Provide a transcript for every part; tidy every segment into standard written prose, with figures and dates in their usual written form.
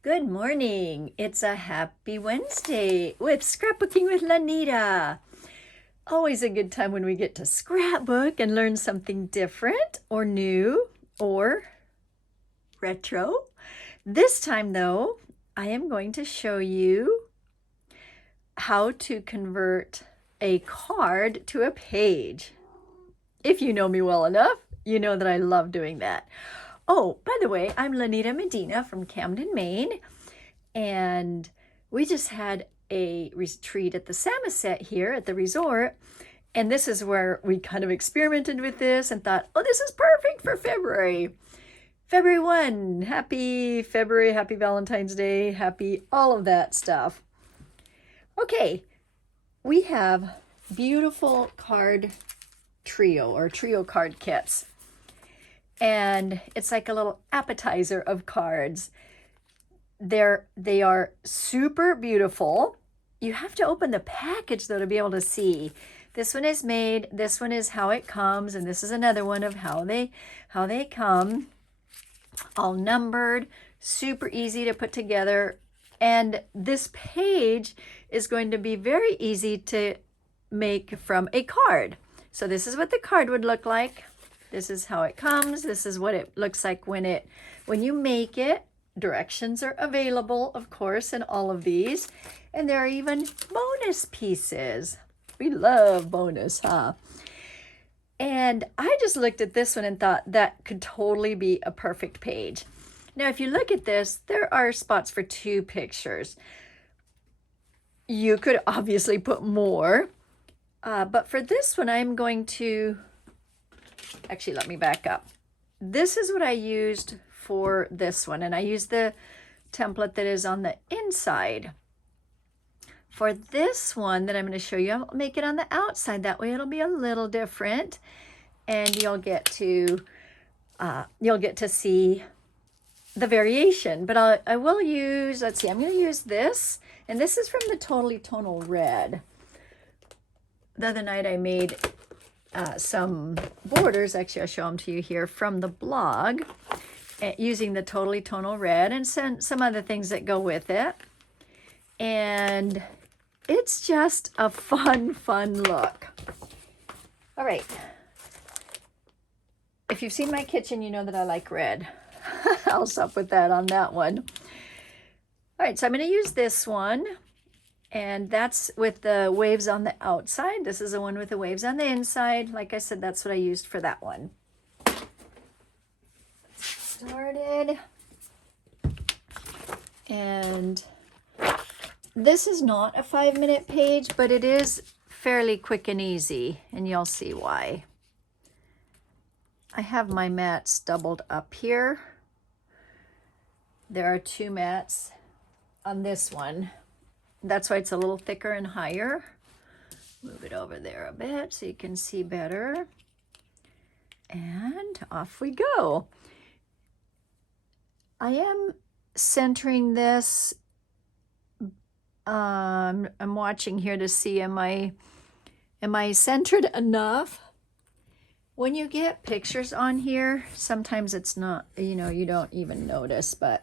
Good morning. It's a happy Wednesday with Scrapbooking with Lanita. Always a good time when we get to scrapbook and learn something different or new or retro. This time, though, I am going to show you how to convert a card to a page. If you know me well enough, you know that I love doing that. Oh, by the way, I'm Lanita Medina from Camden, Maine. And we just had a retreat at the Samoset here at the resort. And this is where we kind of experimented with this and thought, oh, this is perfect for February. February 1, happy February, happy Valentine's Day, happy all of that stuff. Okay, we have beautiful card trio or trio card kits. And it's like a little appetizer of cards. They are super beautiful. You have to open the package though to be able to see. This one is made, this one is how it comes, and this is another one of how they come. All numbered, super easy to put together. And this page is going to be very easy to make from a card. So this is what the card would look like. This is how it comes. This is what it looks like when you make it. Directions are available, of course, in all of these. And there are even bonus pieces. We love bonus, huh? And I just looked at this one and thought that could totally be a perfect page. Now, if you look at this, there are spots for 2 pictures. You could obviously put more, but for this one, I'm going to, actually, let me back up. This is what I used for this one, and I used the template that is on the inside. For this one that I'm going to show you, I'll make it on the outside. That way it'll be a little different, and you'll get to see the variation. But I will use, let's see, I'm going to use this, and this is from the Totally Tonal Red. The other night I made some borders. Actually, I'll show them to you here from the blog using the Totally Tonal Red and some other things that go with it. And it's just a fun look. All right. If you've seen my kitchen, you know that I like red. I'll stop with that on that one. All right, so I'm going to use this one. And that's with the waves on the outside. This is the one with the waves on the inside. Like I said, that's what I used for that one. Started. And this is not a 5-minute page, but it is fairly quick and easy, and you'll see why. I have my mats doubled up here. There are 2 mats on this one. That's why it's a little thicker and higher. Move it over there a bit so you can see better. And off we go. I am centering this. I'm watching here to see am I centered enough? When you get pictures on here, sometimes it's not, you don't even notice, but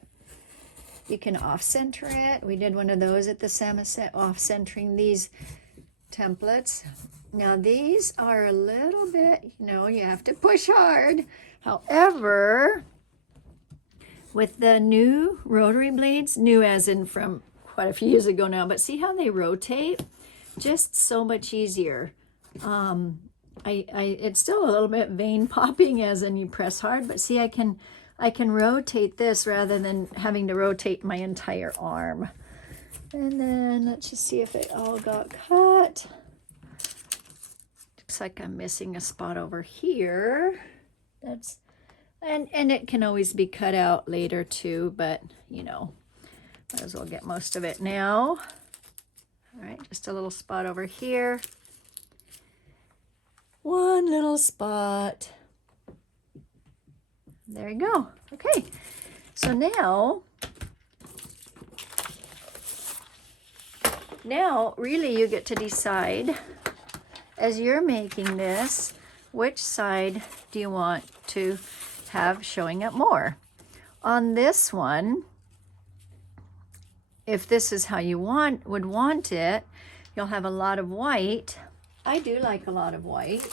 you can off-center it. We did one of those at the Samoset, off-centering these templates. Now these are a little bit, you have to push hard. However, with the new rotary blades, new as in from quite a few years ago now, but see how they rotate? Just so much easier. It's still a little bit vein popping as in you press hard, but see I can rotate this rather than having to rotate my entire arm. And then let's just see if it all got cut. Looks like I'm missing a spot over here. And it can always be cut out later too, but might as well get most of it now. All right, just a little spot over here. One little spot. There you go. Okay, so now really you get to decide as you're making this, which side do you want to have showing up more? On this one, if this is how you would want it, you'll have a lot of white. I do like a lot of white,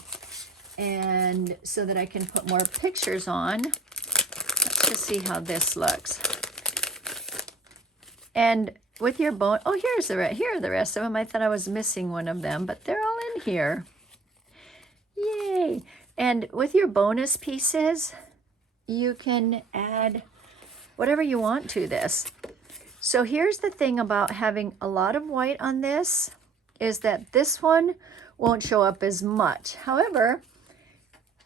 and so that I can put more pictures on. Let's just see how this looks. And with your bone, oh, here are the rest of them. I thought I was missing one of them, but they're all in here. Yay! And with your bonus pieces, you can add whatever you want to this. So here's the thing about having a lot of white on this, is that this one won't show up as much. However,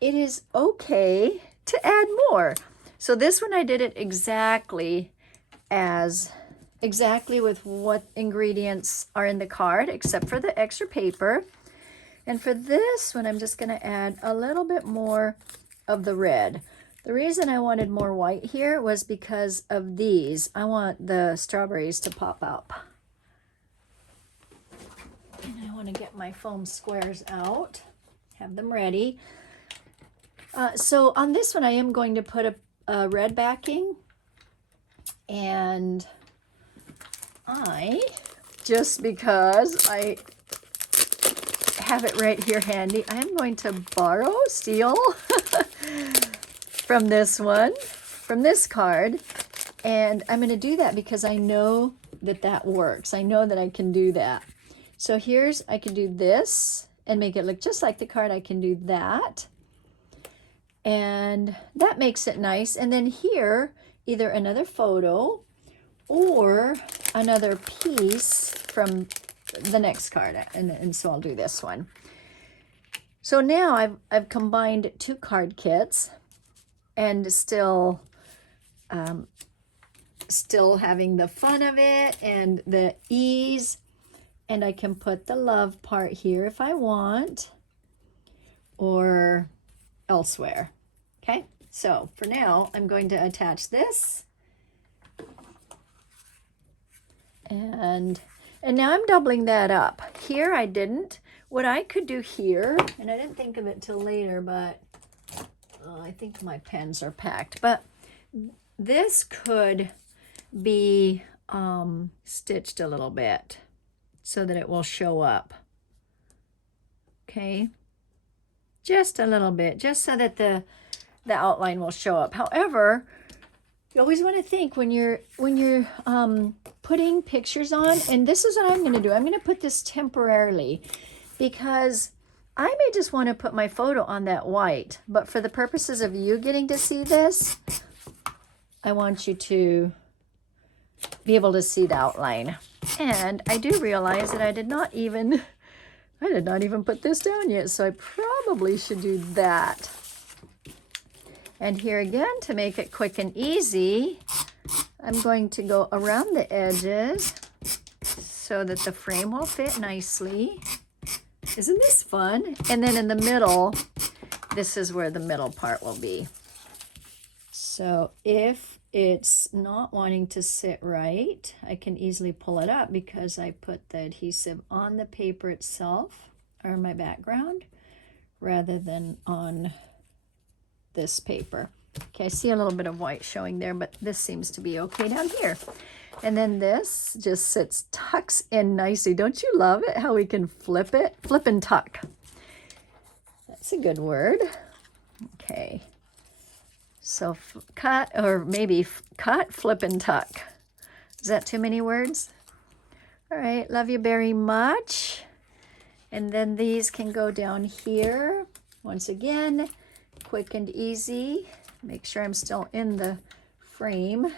it is okay to add more. So this one I did it exactly with what ingredients are in the card, except for the extra paper. And for this one, I'm just going to add a little bit more of the red. The reason I wanted more white here was because of these. I want the strawberries to pop up. And I want to get my foam squares out, have them ready. So on this one, I am going to put a red backing. And just because I have it right here handy, I am going to steal from this card, and I'm going to do that because I know that works. I know that I can do that. So I can do this and make it look just like the card. I can do that, and that makes it nice. And then here, either another photo or another piece from the next card, and so I'll do this one. So now I've combined 2 card kits, and still having the fun of it and the ease. And I can put the love part here if I want, or elsewhere. Okay, so for now, I'm going to attach this. And now I'm doubling that up. Here I didn't. What I could do here, and I didn't think of it till later, but I think my pens are packed. But this could be stitched a little bit so that it will show up. Okay, just a little bit, just so that the outline will show up. However, you always want to think when you're putting pictures on, and this is what I'm going to do. I'm going to put this temporarily because I may just want to put my photo on that white, but for the purposes of you getting to see this, I want you to be able to see the outline. And I do realize that I did not even put this down yet, so I probably should do that. And here again, to make it quick and easy, I'm going to go around the edges so that the frame will fit nicely. Isn't this fun? And then in the middle, this is where the middle part will be. So if it's not wanting to sit right, I can easily pull it up because I put the adhesive on the paper itself, or my background, rather than on this paper. Okay, I see a little bit of white showing there, but this seems to be okay down here. And then this just tucks in nicely. Don't you love it how we can flip it? Flip and tuck. That's a good word. Okay. So cut, or maybe cut, flip, and tuck. Is that too many words? All right, love you very much. And then these can go down here. Once again, quick and easy. Make sure I'm still in the frame.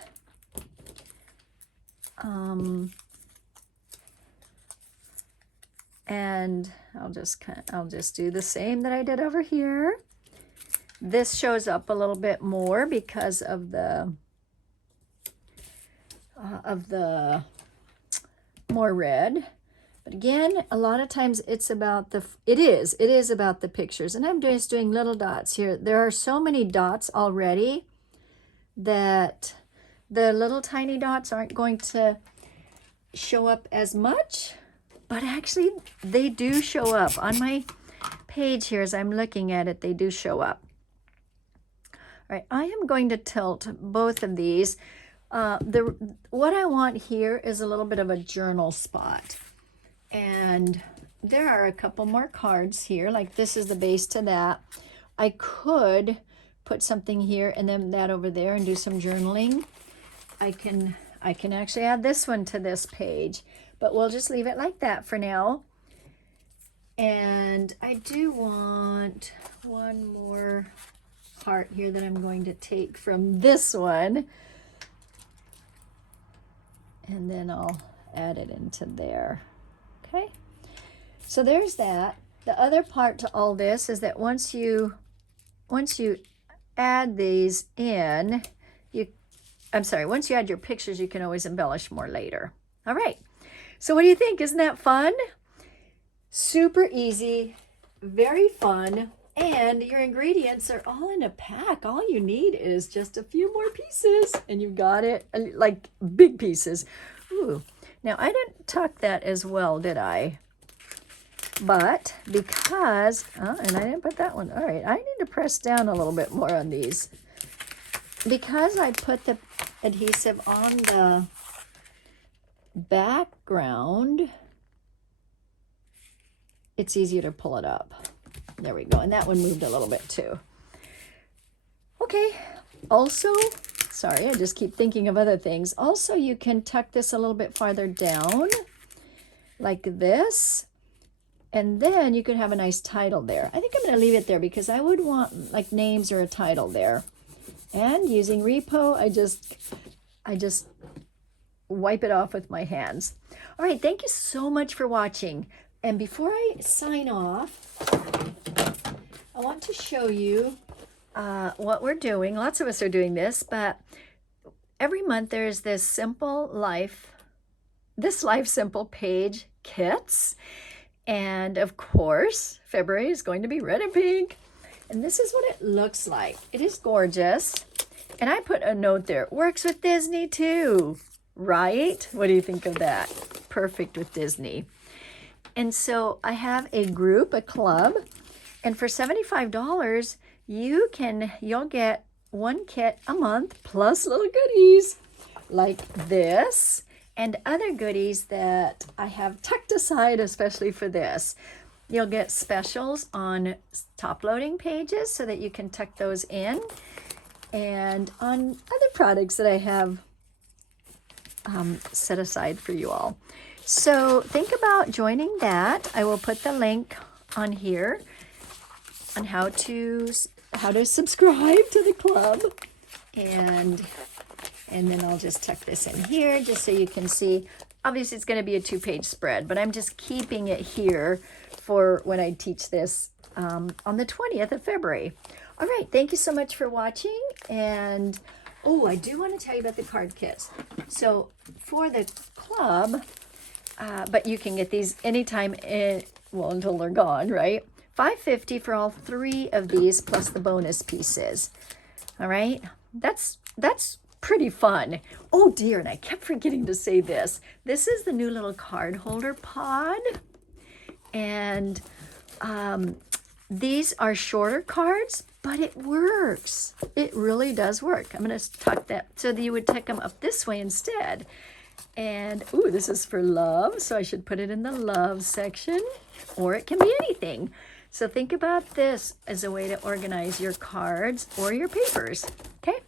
And I'll just do the same that I did over here. This shows up a little bit more because of the more red. But again, a lot of times it's about it is about the pictures. And I'm just doing little dots here. There are so many dots already that the little tiny dots aren't going to show up as much, but actually they do show up. On my page here, as I'm looking at it, they do show up. All right, I am going to tilt both of these. What I want here is a little bit of a journal spot. And there are a couple more cards here, like this is the base to that. I could put something here and then that over there and do some journaling. I can actually add this one to this page, but we'll just leave it like that for now. And I do want one more heart here that I'm going to take from this one. And then I'll add it into there. Okay, so there's that. The other part to all this is that once you add these in, once you add your pictures, you can always embellish more later. All right, so what do you think? Isn't that fun? Super easy, very fun, and your ingredients are all in a pack. All you need is just a few more pieces, and you've got it, like big pieces. Ooh, now I didn't tuck that as well, did I? But because, and I didn't put that one. All right, I need to press down a little bit more on these. Because I put the adhesive on the background, it's easier to pull it up. There we go. And that one moved a little bit too. Okay. Also, sorry, I just keep thinking of other things. Also, you can tuck this a little bit farther down like this. And then you could have a nice title there. I think I'm going to leave it there because I would want like names or a title there. And using Repo, I just wipe it off with my hands. All right, thank you so much for watching. And before I sign off, I want to show you what we're doing. Lots of us are doing this, but every month there's this Life Simple page kits. And of course, February is going to be red and pink. And this is what it looks like. It is gorgeous. And I put a note there. Works with Disney too, right? What do you think of that? Perfect with Disney. And so I have a group, a club, and for $75, you'll get one kit a month plus little goodies like this and other goodies that I have tucked aside especially for this. You'll get specials on top loading pages so that you can tuck those in, and on other products that I have set aside for you all. So think about joining that. I will put the link on here on how to subscribe to the club, and then I'll just tuck this in here just so you can see. Obviously it's going to be a 2-page spread, but I'm just keeping it here for when I teach this on the 20th of February. All right, thank you so much for watching. And oh, I do want to tell you about the card kits. So for the club, but you can get these anytime, until they're gone, right? $5.50 for all 3 of these plus the bonus pieces. All right, that's pretty fun. Oh dear, and I kept forgetting to say this. This is the new little card holder pod. And these are shorter cards, but it works. It really does work. I'm going to tuck that so that you would tuck them up this way instead. And, ooh, this is for love, so I should put it in the love section, or it can be anything. So think about this as a way to organize your cards or your papers, okay?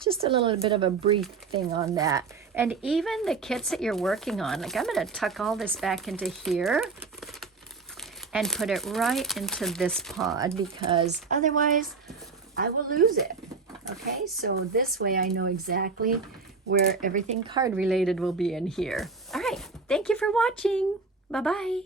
Just a little bit of a brief thing on that. And even the kits that you're working on, like I'm going to tuck all this back into here and put it right into this pod because otherwise I will lose it. Okay, so this way I know exactly where everything card related will be in here. All right, thank you for watching. Bye-bye.